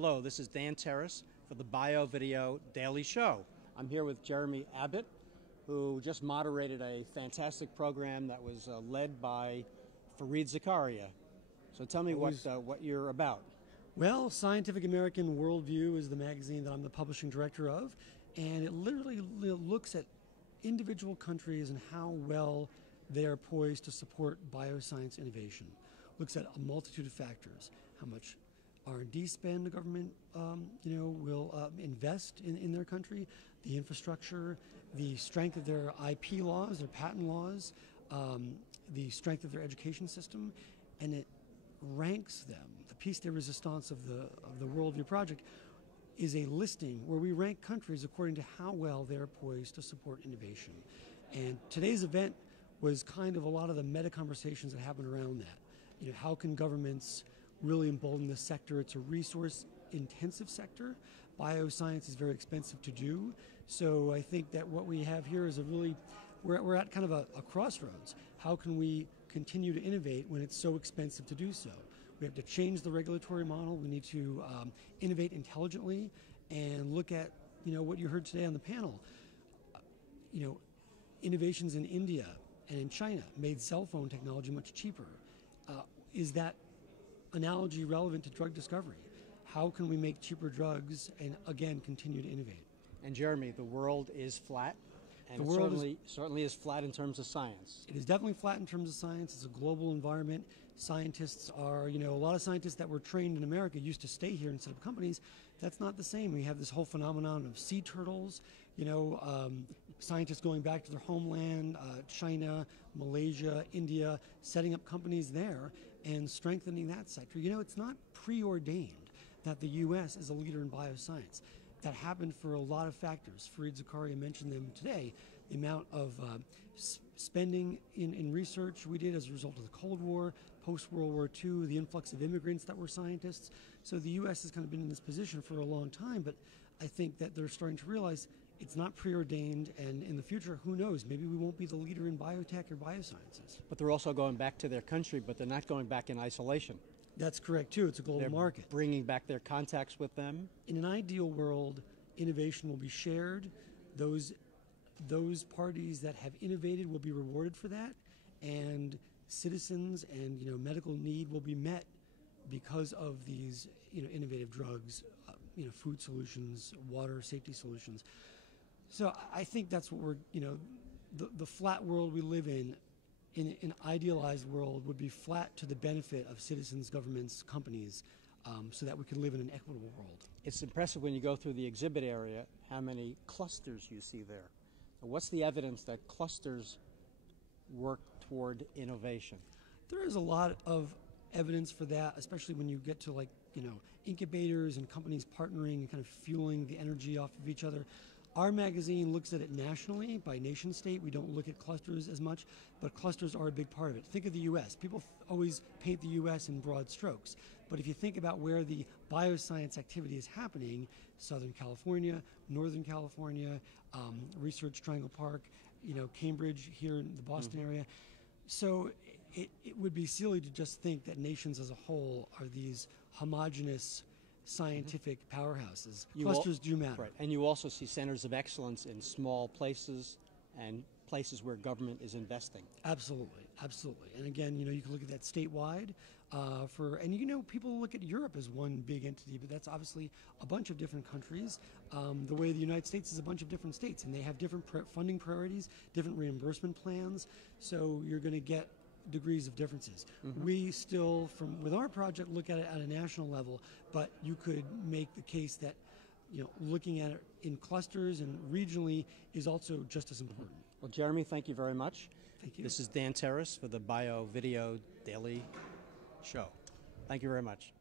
Hello, this is Dan Terrace for the Bio Video Daily Show. I'm here with Jeremy Abbate, who just moderated a fantastic program that was led by Fareed Zakaria. So tell me what you're about. Well, Scientific American Worldview is the magazine that I'm the publishing director of, and it literally looks at individual countries and how well they are poised to support bioscience innovation. Looks at a multitude of factors: how much R&D spend the government will invest in their country, the infrastructure, the strength of their IP laws, their patent laws, the strength of their education system, and it ranks them. The piece de resistance of the Worldview Project is a listing where we rank countries according to how well they're poised to support innovation. And today's event was kind of a lot of the meta conversations that happened around that. How can governments really embolden this sector? It's a resource-intensive sector. Bioscience is very expensive to do. So I think that what we have here is we're at kind of a crossroads. How can we continue to innovate when it's so expensive to do so? We have to change the regulatory model. We need to innovate intelligently and look at what you heard today on the panel. Innovations in India and in China made cell phone technology much cheaper. Is that analogy relevant to drug discovery? How can we make cheaper drugs and, again, continue to innovate? And Jeremy, the world is flat, and certainly is flat in terms of science. It is definitely flat in terms of science. It's a global environment. Scientists are, a lot of scientists that were trained in America used to stay here and set up companies. That's not the same. We have this whole phenomenon of sea turtles, scientists going back to their homeland, China, Malaysia, India, setting up companies there and strengthening that sector. It's not preordained that the U.S. is a leader in bioscience. That happened for a lot of factors. Fareed Zakaria mentioned them today. The amount of spending in research we did as a result of the Cold War, post-World War II, the influx of immigrants that were scientists. So the U.S. has kind of been in this position for a long time, but I think that they're starting to realize it's not preordained, and in the future, who knows, maybe we won't be the leader in biotech or biosciences. But they're also going back to their country, but they're not going back in isolation. That's correct, too. It's a global market. Bringing back their contacts with them. In an ideal world, innovation will be shared. Those parties that have innovated will be rewarded for that, and citizens and medical need will be met because of these innovative drugs, food solutions, water safety solutions. So I think that's what we're the flat world we live in an idealized world would be flat to the benefit of citizens, governments, companies, so that we could live in an equitable world. It's impressive when you go through the exhibit area how many clusters you see there. So what's the evidence that clusters work toward innovation? There is a lot of evidence for that, especially when you get to incubators and companies partnering and kind of fueling the energy off of each other. Our magazine looks at it nationally, by nation state. We don't look at clusters as much, but clusters are a big part of it. Think of the U.S. People always paint the U.S. in broad strokes, but if you think about where the bioscience activity is happening, Southern California, Northern California, Research Triangle Park, Cambridge here in the Boston area. So it would be silly to just think that nations as a whole are these homogenous scientific powerhouses. Clusters do matter. Right. And you also see centers of excellence in small places and places where government is investing. Absolutely, absolutely. And again, you can look at that statewide people look at Europe as one big entity, but that's obviously a bunch of different countries. The way the United States is a bunch of different states, and they have different funding priorities, different reimbursement plans, so you're going to get degrees of differences. Mm-hmm. We still, with our project, look at it at a national level, but you could make the case that looking at it in clusters and regionally is also just as important. Well, Jeremy, thank you very much. Thank you. This is Dan Terrace for the Bio Video Daily Show. Thank you very much.